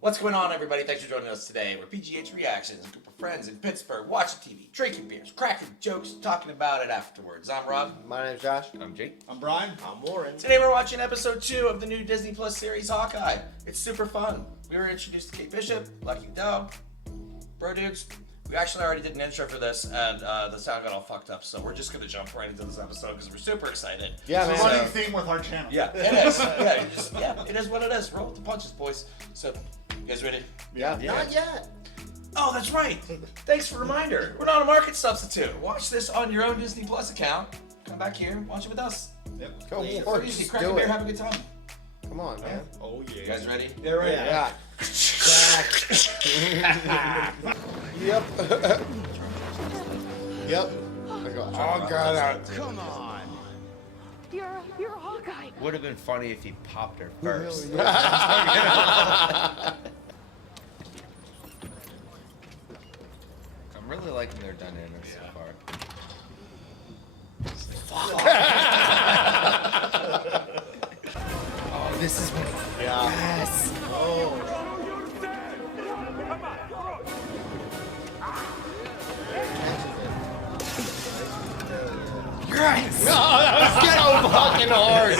What's going on, everybody? Thanks for joining us today. We're PGH Reactions, a group of friends in Pittsburgh, watching TV, drinking beers, cracking jokes, talking about it afterwards. I'm Rob. My name's Josh. I'm Jake. I'm Brian. I'm Warren. Today we're watching episode 2 of the new Disney Plus series, Hawkeye. It's super fun. We were introduced to Kate Bishop, Lucky Dub, Bro Dudes. We actually already did an intro for this, and the sound got all fucked up, so we're just going to jump right into this episode because we're super excited. Yeah, It's man. a running theme with our channel. Yeah, it is. It is what it is. Roll with the punches, boys. So, you guys ready? Yeah. Not yet. Oh, that's right. Thanks for the reminder. We're not a market substitute. Watch this on your own Disney Plus account. Come back here, watch it with us. Yep. Go It's for it. easy. Just Crack a do beer, it. have a good time. Come on, man. Oh yeah. You guys ready? Yeah, right. Yeah. Yep. Yep. I go, oh, God. Come on. You're a Hawkeye. Would have been funny if he popped her first. I'm really liking their dynamics so far. Oh, this is what. Yeah. Yes. Yes. No, that was so fucking hard.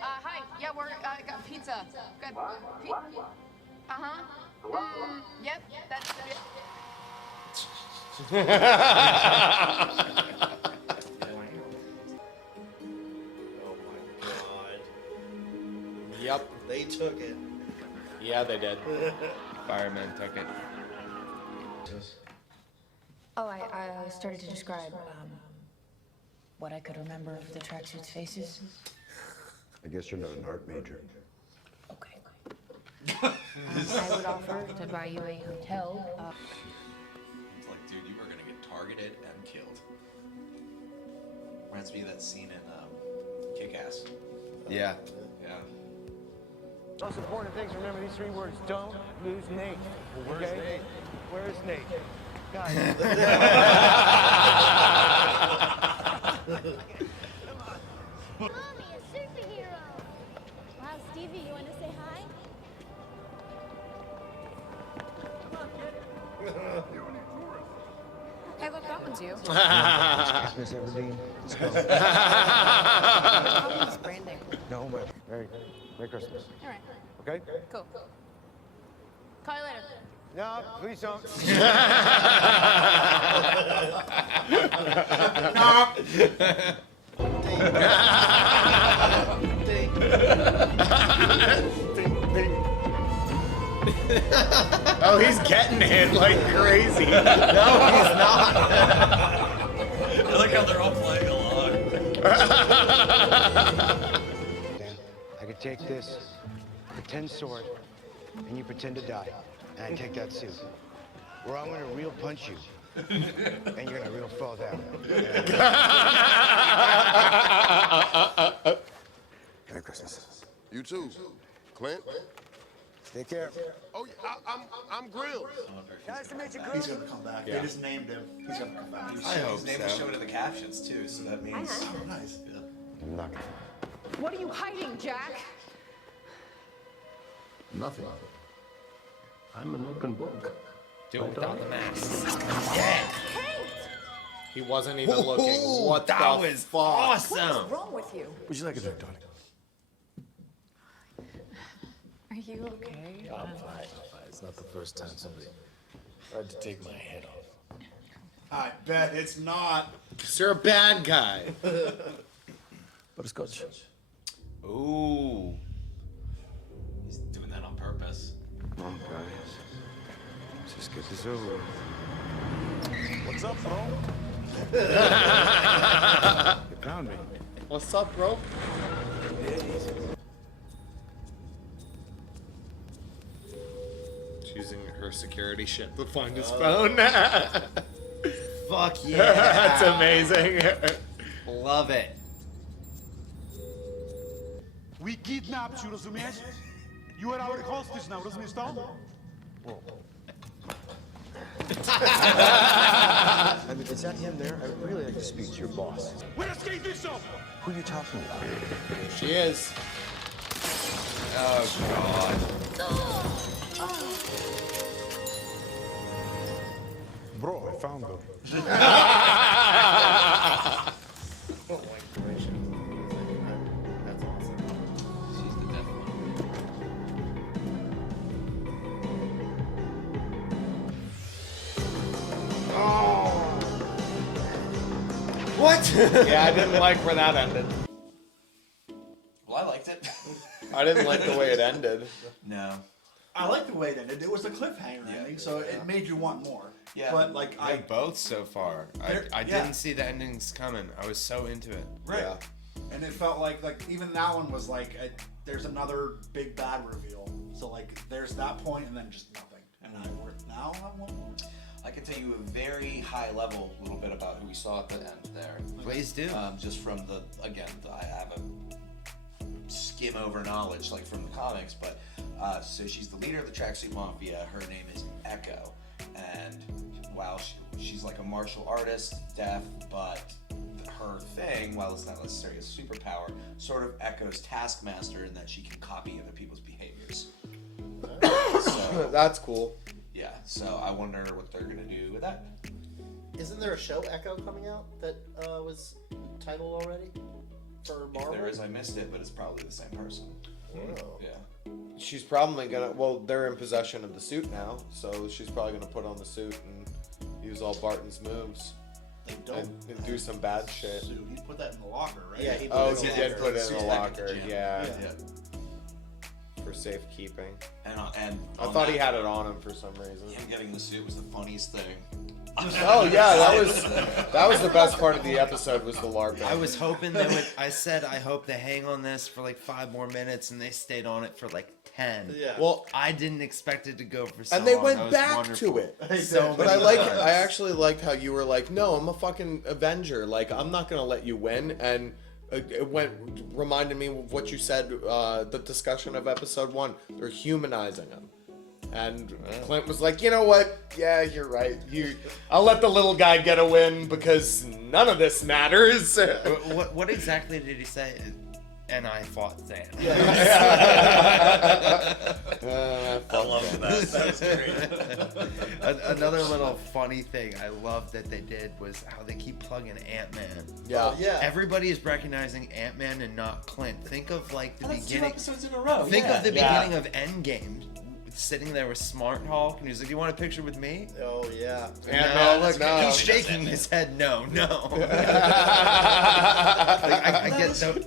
Hi. Yeah, we're got pizza. Good. Yep. That's it. Oh my God. Yep. They took it. Yeah, they did. Fireman took it. Oh, I started to describe what I could remember of the tracksuits' faces. I guess you're not an art major. Okay. I would offer to buy you a hotel. It's like, dude, you are gonna get targeted and killed. Reminds me of that scene in Kick-Ass. Yeah. Yeah. Most important things, remember these 3 words. Don't lose Nate. Well, where's Nate? Where's Nate? Guys. Mommy, a superhero. Wow, Stevie, you want to say hi? Hey, look, that one's you. Miss Everdeen. Probably branding. No, but Merry Christmas. All right. Okay? Cool. Call you later. No, please don't. Oh, he's getting it like crazy. No, he's not. I like how they're all playing along. Dan, I could take this pretend sword, and you pretend to die. And I take that suit. Or I'm gonna real punch you. And you're gonna real fall down. Merry Christmas. You too, Clint. Take care. Oh, yeah, I'm grilled. Nice to meet you, He's Chris. gonna come back. Yeah. They just named him. He's gonna come back. I hope His name was so. shown in the captions, too, so that means... Oh, nice. I'm not gonna. What are you hiding, Jack? Nothing. I'm an open book. Do it without the mask. He wasn't even looking. What That the was fuck? awesome. wrong with you? Would you like a drink, darling? Are you okay? I'm fine. It's not the first time somebody tried to take my head off. I bet it's not. Because you're a bad guy. Butterscotch. Ooh. He's doing that on purpose. Come on, guys. Just get this over with. What's up, bro? You found me. What's up, bro? She's using her security shit to find his phone. Fuck yeah. That's amazing. Love it. We kidnapped you, rozumiesz? You are our hostage now, rozumiesz to? I mean, is that him there? I would really like to speak to your boss. Where's Kate Bishop? Who are you talking about? She is. Bro, I found them. Oh my gracious. That's awesome. She's the deaf one. What? Yeah, I didn't like where that ended. Well, I liked it. I didn't like the way it ended. No. I like the way it ended. It was a cliffhanger ending, so it made you want more. Yeah. But like I both so far. I yeah. didn't see the endings coming. I was so into it. Right. Yeah. And it felt like even that one was like there's another big bad reveal. So like there's that point and then just nothing. And now I want more. I can tell you a very high level little bit about who we saw at the end there. Please do. Just from I have a skim over knowledge like from the comics, but so she's the leader of the Tracksuit Mafia. Her name is Echo, and while she's like a martial artist, deaf, but her thing, while it's not necessarily a superpower, sort of echoes Taskmaster in that she can copy other people's behaviors. So, That's cool. yeah, so I wonder what they're gonna do with that. Isn't there a show Echo coming out that was titled already for Marvel? If there is, I missed it, but it's probably the same person. Whoa. Yeah. She's probably gonna. Well, they're in possession of the suit now, so she's probably gonna put on the suit and use all Barton's moves They don't and do some bad shit. suit. He put that in the locker, right? Yeah, he put Oh, it in he the did locker. put it in Suit's the back at the locker. gym. Yeah, Yeah. for safekeeping. And I thought he had it on him for some reason. Him getting the suit was the funniest thing. Oh yeah, that was the best part of the episode was the LARP. I was hoping they would. I said I hope they hang on this for like 5 more minutes, and they stayed on it for like 10. Yeah. Well, I didn't expect it to go for so and they long. went That was back wonderful. to it. So But many times. I actually liked how you were like, no, I'm a fucking Avenger. Like, I'm not gonna let you win. And it reminded me of what you said, the discussion of episode 1. They're humanizing him. And Clint was like, you know what? Yeah, you're right. I'll let the little guy get a win because none of this matters. What exactly did he say? And I fought Thanos. I love that. That's great. Another little funny thing I love that they did was how they keep plugging Ant-Man. Yeah. Yeah. Everybody is recognizing Ant-Man and not Clint. Think of like the That's 2 beginning. episodes in a row. Think yeah. of the Yeah. beginning of Endgame. Sitting there with Smart Hulk, and he's like, "You want a picture with me?" Oh yeah. Ant-Man, look, no. He's shaking his head. No. Like,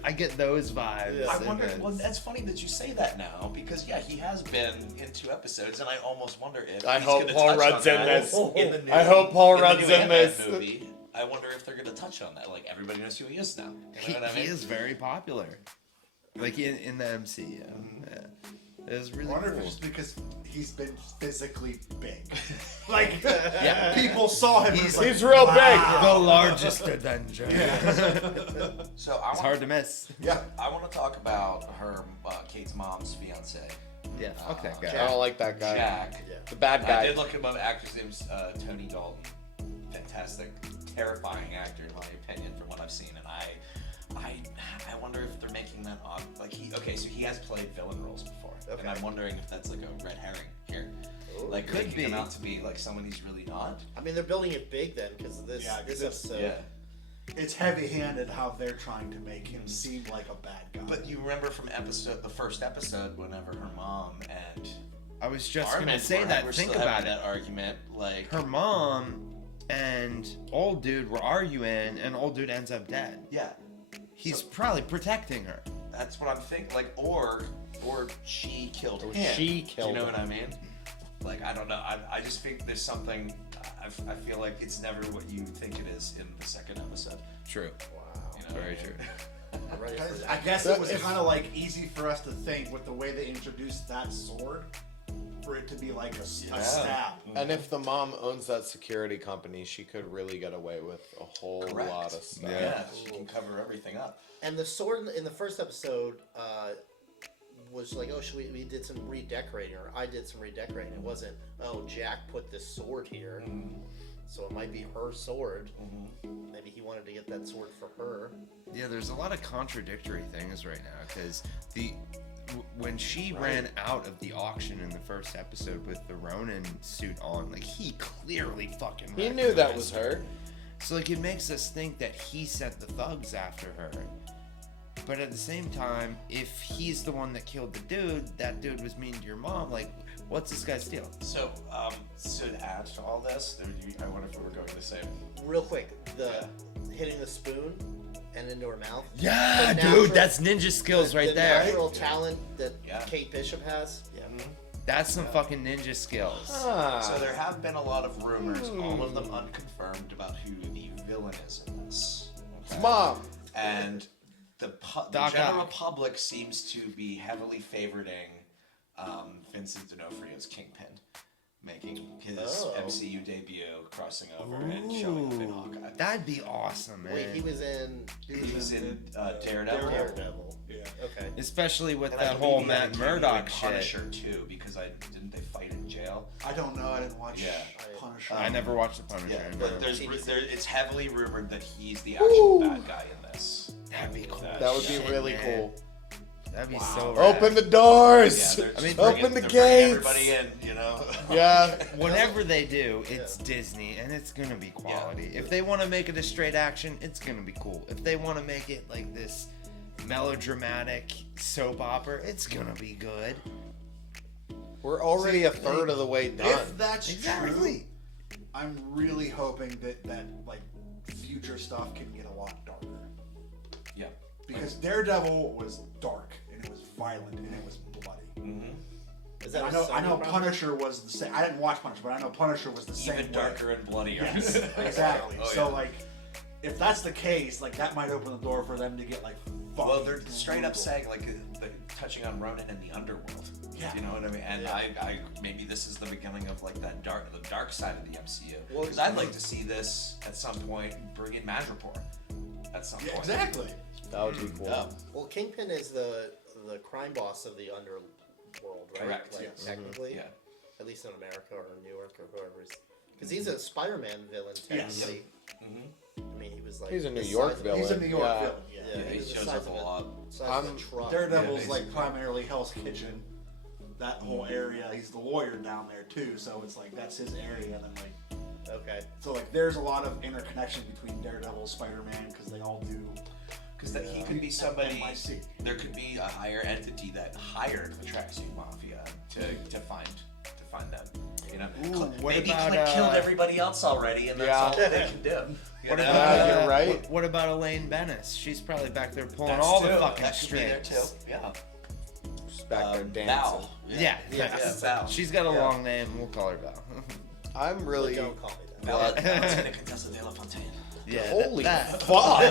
I get those vibes. Yeah. I and wonder. it's- Well, that's funny that you say that now because yeah, he has been in 2 episodes, and I almost wonder if I he's hope gonna Paul touch Rudd's on in that this. In the new, I hope Paul in the Rudd's new in Ant-Man this. movie. I wonder if they're gonna touch on that. Like everybody knows who he is now. You know what I mean? He is very popular, like in the MCU. Yeah. It was I really wonder if cool. it's just because he's been physically big. Like, Yeah. people saw him. He's like, real The largest Avenger. So I It's hard to miss. Yeah. I want to talk about her, Kate's mom's fiance. Yeah, fuck that guy. I don't like that guy. Jack. The bad I guy. did look him up. Actor's name's Tony Dalton. Fantastic, terrifying actor in my opinion, from what I've seen. And I wonder if they're making that off. Like so he has played villain roles before, and I'm wondering if that's like a red herring here. Like Could making him be. out to be like someone he's really not. I mean, they're building it big then because this Yeah, 'cause this it's- episode. Yeah. It's heavy-handed how they're trying to make him seem like a bad guy. But you remember from the first episode, whenever her mom and I was just our gonna mentor say that. were Think still about having it. that argument. Like Her mom and old dude were arguing, and old dude ends up dead. yeah. He's probably protecting her. That's what I'm thinking. Like, or she killed him. she Do killed you know him. what I mean? Like, I don't know. I just think there's something. I feel like it's never what you think it is in the second episode. True. Wow. You know? Very true. I'm ready for that. I guess it was kind of like easy for us to think with the way they introduced that sword, for it to be like a stab. And if the mom owns that security company, she could really get away with a whole Correct. lot of stuff. Yeah, she can cover everything up. And the sword in the first episode was like, oh, we did some redecorating, or I did some redecorating. It wasn't, oh, Jack put this sword here, so it might be her sword. Maybe he wanted to get that sword for her. Yeah, there's a lot of contradictory things right now because when she ran out of the auction in the first episode with the Ronin suit on, like, he clearly fucking He knew that recognized was her. So, like, it makes us think that he sent the thugs after her. But at the same time, if he's the one that killed the dude, that dude was mean to your mom, like, what's this guy's deal? So to add to all this, I wonder if we were going to say. Real quick, the hitting the spoon and into her mouth. Yeah, The dude, natural- that's ninja skills right the there. natural talent that Yeah. Kate Bishop has. Yeah. That's some fucking ninja skills. So there have been a lot of rumors, all of them unconfirmed, about who the villain is in this. Okay? Mom. And the Doc general Ock. public seems to be heavily favoriting Vincent D'Onofrio's Kingpin, making his MCU debut, crossing over and showing up in Hawkeye. That'd be awesome, man. Wait, he was in Daredevil. Daredevil. Yeah. Okay. Especially with And I that believe whole he had a Matt cameo in Murdock shit. Punisher too, because didn't they fight in jail? I don't know. I didn't watch Yeah. Punisher. I never watched the Punisher. Yeah, no. but it's heavily rumored that he's the actual bad guy in this. That'd be cool. That would be Shit, really man. cool. That'd be so rad. Open the doors. Yeah, I mean, open the they're bringing gates. everybody in, you know. Yeah. Whatever they do, it's Disney, and it's gonna be quality. If they want to make it a straight action, it's gonna be cool. If they want to make it like this melodramatic soap opera, it's gonna be good. We're already a third of the way done. If that's Exactly. true, I'm really hoping that like future stuff can get a lot darker. Yeah. Because Daredevil was dark and it was violent and it was bloody. Mm-hmm. Is that I a know Sony problem? Punisher was the same. I didn't watch Punisher, but I know Punisher was the same. Even darker and bloodier. Yes, exactly. Oh, so yeah. like, if that's the case, like that might open the door for them to get like. Well, they're straight up saying like touching on Ronin in the underworld. Yeah. You know what I mean? And I maybe this is the beginning of like the dark side of the MCU. Well, Because I'd like to see this at some point bring in Madripoor. At some point. Exactly. That would be cool. Yeah. Well, Kingpin is the crime boss of the underworld, right? Correct. Like, Yes. technically. Yeah. At least in America or New York or whoever. Because he's a Spider-Man villain technically. Mm-hmm. I mean, he was like. He's a New the York size of- villain. He's a New York Yeah. villain. Yeah, he was the shows size up a of lot. Size of a truck. Daredevil's Yeah, like primarily Hell's Kitchen. That whole area, he's the lawyer down there too, so it's like that's his area. And then like, Okay. so like, there's a lot of interconnection between Daredevil, Spider-Man, because they all do. Because that he could be somebody. NYC. There could be a higher entity that hired the Tracksuit Mafia to find them. You know, Ooh, what maybe about, Clint killed everybody else already, and that's Yeah. all they can do. What You know? about you're right. What about Elaine Bennis? She's probably back there pulling That's all too. the fucking That could be there strings. too. Yeah. Just back there dancing. Val. Yeah, Yeah, Val. she's got a Yeah. long name. We'll call her Val. I'm really. Don't call me that. Val. Valentina Contessa de la Fontaine. Yeah. Holy that. fuck!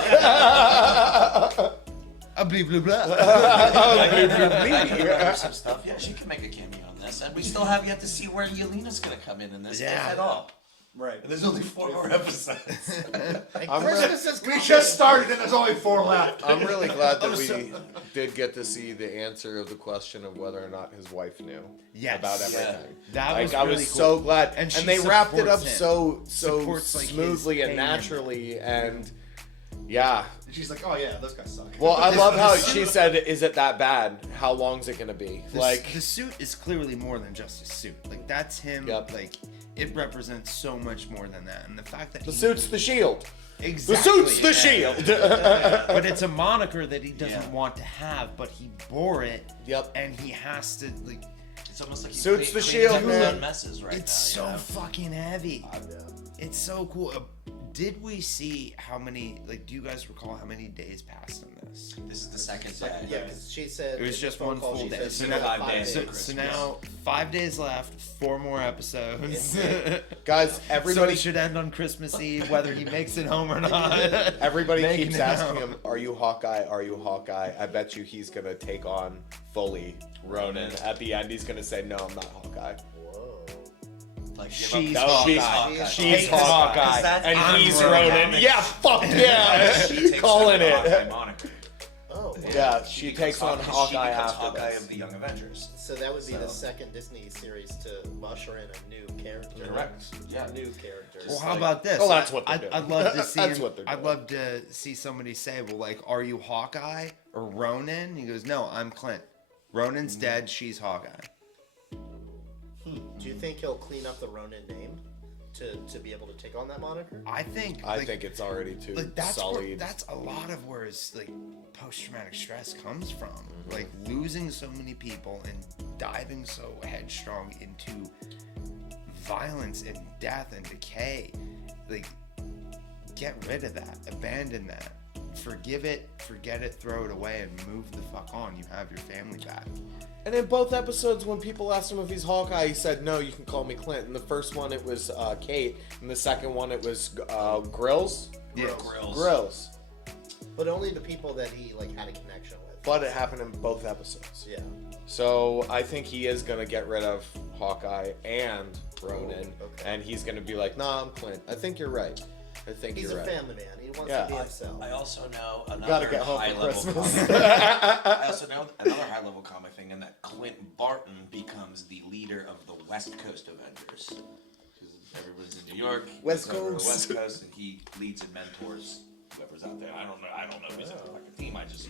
A blah blah blah. I can remember some stuff. Yeah, she can make a cameo on this, and we still have yet to see where Yelena's gonna come in this, Yeah. if at all. Right. And there's only 4 more episodes. I'm, re- We just started and there's only 4 left. I'm really glad that we did get to see the answer of the question of whether or not his wife knew Yes. about Yeah. everything. That like, was I really was cool. so glad, And she they wrapped it up supports him. so Supports, like, his smoothly and pain. naturally, and yeah. And she's like, oh yeah, those guys suck. Well, I love how she said, "Is it that bad? How long's it gonna be?" Like the suit is clearly more than just a suit. Like that's him. Yep. Like it represents so much more than that. And the fact that the suit's the shield. Exactly. The suit's the shield. But it's a moniker that he doesn't want to have, but he bore it. Yep. And he has to like. It's almost like he's Suits the cleaning shield, up his man. own messes right It's now. so you know? fucking heavy. It's so cool. Did we see how many? Like, do you guys recall how many days passed on this? This is the second day. Yeah, because she said It was in the just phone one call, full she day. said So she now, had 5 days. so now 5 days left, 4 more episodes. Guys, So everybody it should end on Christmas Eve, whether he makes it home or not. Everybody Making keeps it asking out. him, "Are you Hawkeye? Are you Hawkeye?" I bet you he's gonna take on fully Ronin. At the end, he's gonna say, "No, I'm not Hawkeye." Whoa. Like, She's No, Hawkeye. she's She's Hawkeye, Hawkeye. and I'm he's Ronin. Ronin. Yeah, fuck yeah, She takes calling on the Hawkeye it. moniker. Oh. Yeah, she takes on Hawkeye She becomes after Hawkeye this. of the Young Avengers. So that would be the So- second Disney series to usher in a new character. Correct. Yeah. New characters. Well, how about this? Well, that's what they're I'd doing. love to see. That's what they're I'd doing. love to see somebody say, "Well, like, are you Hawkeye or Ronin?" He goes, "No, I'm Clint." Ronan's dead. She's Hawkeye. Do you think he'll clean up the Ronin name to be able to take on that moniker? I think it's already too that's sullied. that's a lot of where his like post-traumatic stress comes from. Like losing so many people and diving so headstrong into violence and death and decay. Like, get rid of that. Abandon that. Forgive it, forget it, throw it away, and move the fuck on. You have your family back. And in both episodes, when people asked him if he's Hawkeye, he said, no, you can call me Clint. In the first one, it was Kate. In the second one, it was Grills? Yeah. Grills. But only the people that he like had a connection with. But it happened in both episodes. Yeah. So I think he is going to get rid of Hawkeye and Ronin. And he's going to be like, nah, I'm Clint. I think you're right. I think He's you're a right. family man. He wants to be himself. I also know another Gotta get home for high-level Christmas. comic. I also know another high-level comic thing, and that Clint Barton becomes the leader of the West Coast Avengers. Because everybody's in New York, West he's over the Coast. West Coast, and he leads and mentors whoever's out there. I don't know who's in the fucking team. I just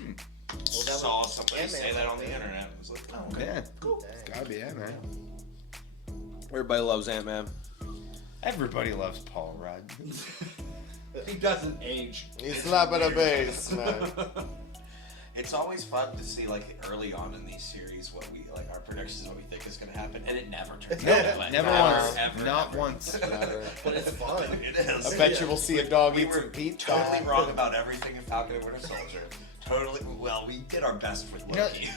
saw somebody say that on the internet. I was like, oh, okay, Yeah. cool. It's gotta be it, man. Everybody loves Ant-Man. Everybody loves Paul Rudd. He doesn't age. He's slapping a bass, man. It's always fun to see, like, early on in these series what we, like, our predictions, what we think is going to happen, and it never turns out that way. Never once. Not once. Never. But it's fun. It is. I bet you we'll see a dog We eat were some pizza. totally wrong about everything in Falcon and Winter Soldier. Totally. Well, we did our best with Loki.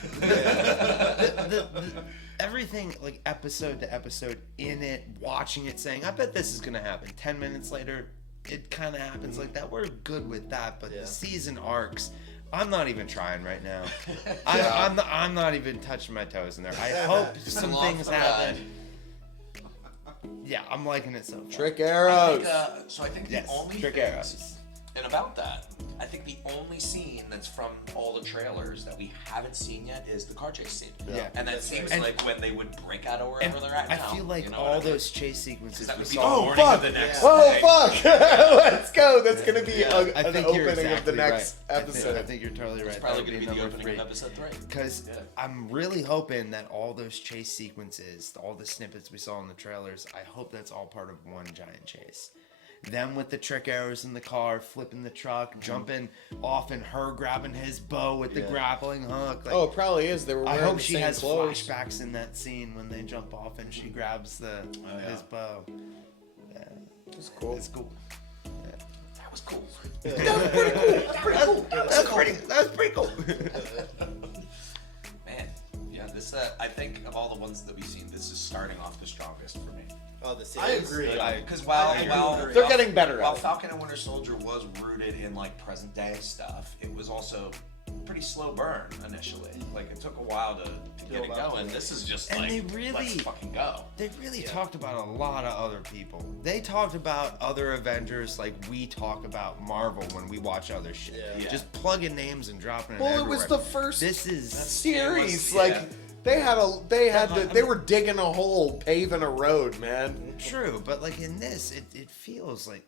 Everything, like, episode to episode, in it, watching it, saying, I bet this is going to happen. 10 minutes later, it kind of happens like that. We're good with that, but the season arcs, I'm not even trying right now. I'm not even touching my toes in there. I hope some things happen. Yeah, I'm liking it so far. Trick arrows. I think Yes, the only trick things, arrows. and about that, I think the only scene that's from all the trailers that we haven't seen yet is the car chase scene. Yeah. And that seems And- like when they would break out of wherever they're at I now. feel like you know all what I mean? those chase sequences That we would be saw. the morning of the next day. Oh, fuck! Let's go! That's going to be I an think opening you're exactly of the next right. episode. I think you're totally right. It's probably That would going to be the number opening 3. of episode 3. Because I'm really hoping that all those chase sequences, all the snippets we saw in the trailers, I hope that's all part of one giant chase. Them with the trick arrows in the car, flipping the truck, jumping off, and her grabbing his bow with the grappling hook. Like, Oh, it probably is. They were I wearing hope the she same has clothes. flashbacks in that scene when they jump off and she grabs his bow. Yeah, That's cool. it's cool. That was cool. That was pretty cool. Man, yeah, this, I think of all the ones that we've seen, this is starting off the strongest for me. Oh, the I series. agree. Because while They're getting better While at it. Falcon and Winter Soldier was rooted in like present day stuff, it was also pretty slow burn initially. Like it took a while to get it going. This is just And like they really- let's fucking go. They really talked about a lot of other people. They talked about other Avengers like we talk about Marvel when we watch other shit. Yeah. Just plugging names and dropping it Well, everywhere. it was the first This is series. yeah. Like, they were digging a hole, paving a road, man. true, but like in this, it feels like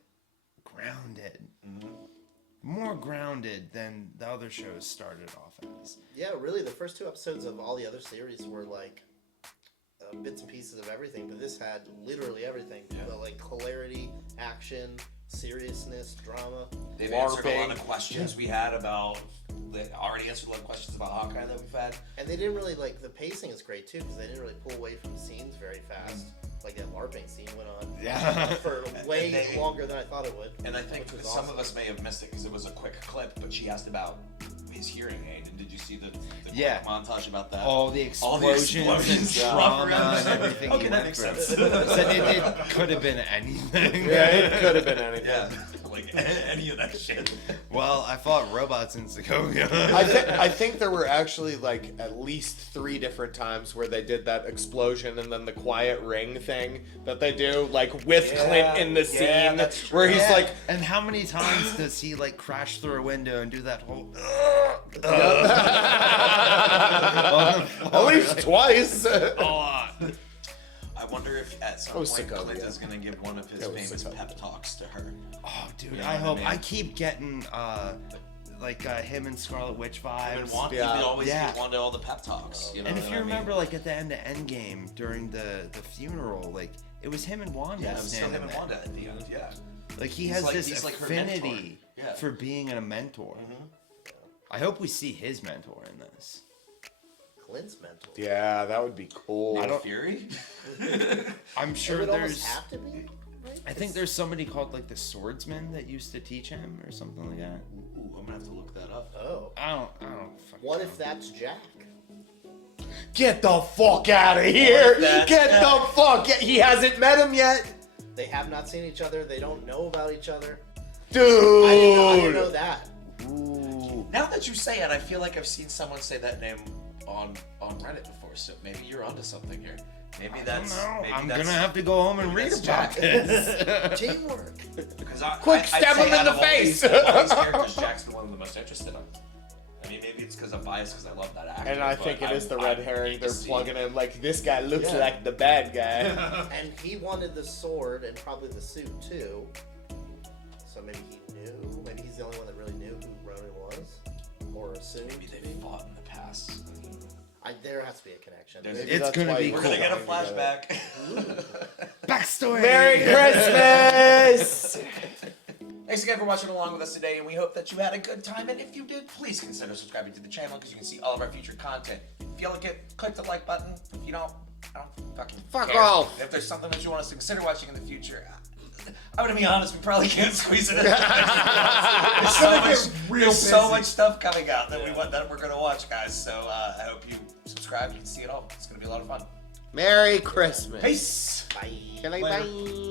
grounded. More grounded than the other shows started off as. Yeah, really, the first 2 episodes of all the other series were like bits and pieces of everything, but this had literally everything. But, like hilarity, action, seriousness, drama. They've answered a lot of questions we had about. They already answered a lot of questions about Hawkeye that we've had. And they didn't really like the pacing is great too because they didn't really pull away from the scenes very fast. Like that LARPing scene went on for way longer than I thought it would. And I think which was some awesome. of us may have missed it because it was a quick clip, but she asked about his hearing aid. And did you see the Yeah. quick montage about that? All the explosions and trauma and everything Okay, he that went makes through. sense. Said it could have been anything. Yeah, it could have been anything. Yeah, like any of that shit. Well, I fought robots in Sokovia. I think there were actually like at least 3 different times where they did that explosion and then the quiet ring thing that they do, like with Clint in the scene, that's where he's like, And how many times does he like crash through a window and do that whole? at least twice. A lot. I wonder if at some That was point Sokovia. Clint is going to give one of his That was famous Sokovia. pep talks to her. Oh, dude, You know I what I hope. mean? I keep getting like him and Scarlet Witch vibes. And Wanda, Yeah. he would always Yeah. give Wanda all the pep talks. You know And if what you I mean? remember, like at the end of Endgame during the funeral, like it was him and Wanda Yeah, it was still standing him and there. Wanda at the end. Yeah. Like he He's has like- this he's like her mentor. affinity Yeah. for being a mentor. I hope we see his mentor in this. Clint's mental. Yeah, that would be cool. I don't- Fury? I'm It sure would there's. almost have to be. Right? I think there's somebody called like the swordsman that used to teach him or something like that. Ooh, I'm gonna have to look that up. Oh. I don't fucking What know. if that's Jack? Get the fuck out of here! That's Get Jack. the fuck! He hasn't met him yet, They have not seen each other. They don't know about each other. dude. I didn't know that. Ooh. Now that you say it, I feel like I've seen someone say that name on Reddit before. So maybe you're onto something here. Maybe that's. No, Maybe I'm that's, gonna have to go home and maybe read that's about Jack. this. Teamwork. Quick, I'd stab say him in out the of all face. These, of all these characters, Jack's the one I'm the most interested in. I mean, maybe it's because I'm biased because I love that actor. And I but think it is the red herring need they're to see- plugging in. Like, this guy looks Yeah. like the bad guy. And he wanted the sword and probably the suit too. So maybe he knew. Maybe he's the only one that really knew who Ronan was, or assumed. Maybe to they be. fought in the past. There has to be a connection. There's- Maybe It's that's gonna why be he's We're cool. gonna get a coming together. flashback. Backstory. Merry Christmas! Thanks again for watching along with us today, and we hope that you had a good time. And if you did, please consider subscribing to the channel because you can see all of our future content. If you feel like it, click the like button. If you don't, I don't fucking Fuck care. off. If there's something that you want us to consider watching in the future, I'm gonna be honest, we probably can't squeeze it in. There's so much stuff coming out that we're gonna watch, guys. So I hope you subscribe. You can see it all. It's gonna be a lot of fun. Merry Christmas. Peace. Bye. Can I Later. bye?